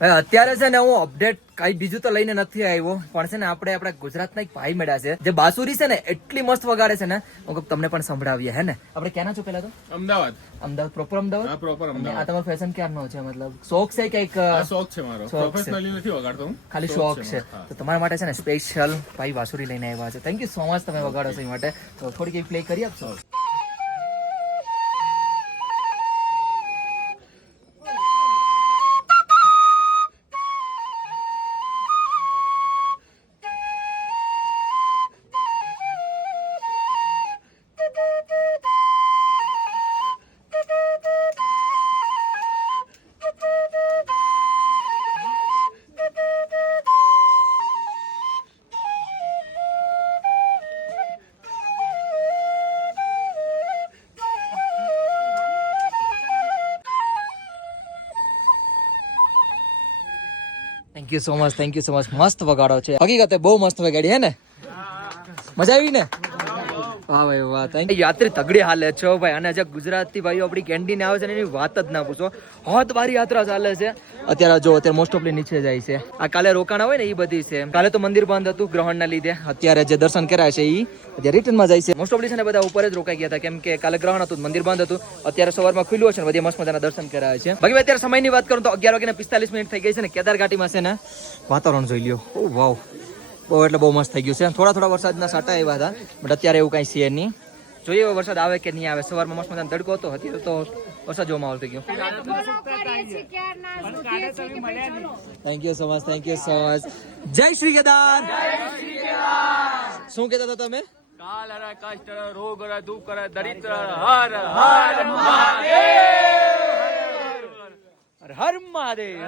અત્યારે છે ને હું અપડેટ કઈ બીજું તો લઈને નથી આવ્યો, પણ છે ને આપણે આપણા ગુજરાતના એક ભાઈ મળ્યા છે જે બાસુરી છે ને એટલી મસ્ત વગાડે છે ને, હું તમને પણ સંભળાવીએ. હે ને આપણે ક્યાંના છો પેલા તો? અમદાવાદ. અમદાવાદ પ્રોપર અમદાવાદ? હા, પ્રોપર અમદાવાદ. આ તમારો ફેશન ક્યારનો છે? મતલબ શોખ છે કે એક શોખ છે મારો, પ્રોફેશનલી નથી વગાડતો હું, ખાલી શોખ છે. તો તમારા માટે છે ને સ્પેશિયલ ભાઈ બાસુરી લઈને આવ્યા છે. થેન્ક યુ સો મચ તમે વગાડો છો એ માટે. તો થોડીક એક પ્લે કરી આપશો? Thank you so much, thank you so much. મસ્ત વગાડો છે, હકીકતે બહુ મસ્ત વગાડી. હે ને, મજા આવી ને? વાહ ભાઈ વાહ, થેન્ક યુ. યાત્રી તગડી હાલે છો ભાઈ, અને જે ગુજરાતી ભાઈઓ આપણી કેન્ટીન આવે છે ને એની વાત જ ના પૂછો. હોત બારી યાત્રા ચાલે છે અત્યારે. જો અત્યારે મોસ્ટ ઓફલી નીચે જાય છે. આ કાલે રોકાણા હોય ને એ બધી છે. કાલે તો મંદિર બંધ હતું ગ્રહણના લીધે. અત્યારે જે દર્શન કર્યા છે એ અત્યારે રિટર્નમાં જાય છે. મોસ્ટ ઓફલી છે ને બધા ઉપર જ રોકાઈ ગયા હતા, કેમ કે કાલે ગ્રહણ હતું, મંદિર બંધ હતું. અત્યારે સવારમાં ખુલ્લું છે ને બધી મસ્ત મજાના દર્શન કર્યા છે. બાકી અત્યારે સમયની વાત કરું તો 11:45 થઈ ગઈ છે ને કેદાર ઘાટીમાં છે ને વાતાવરણ જોઈ લ્યો. ઓ વાવ, બહુ એટલે બહુ મસ્ત થઈ ગયું છે. થોડા વરસાદના સાટા આવ્યા હતા, બટ અત્યારે એવું કાંઈ છે નહીં. જોઈએ વરસાદ આવે કે નહીં આવે. સવારમાં મસ્ત મજાનો તડકો હતો, અત્યારે તો વરસાદ જોવા માહોલ થઈ ગયો. Thank you so much, thank you so much. જય શ્રી કેદાર. શું કહેતા હતા તમે? કાલ હરે કષ્ટ હરે રોગ હરે દુઃખ હરે દરિદ્ર હર હર મહાદેવ, હર મહાદેવ.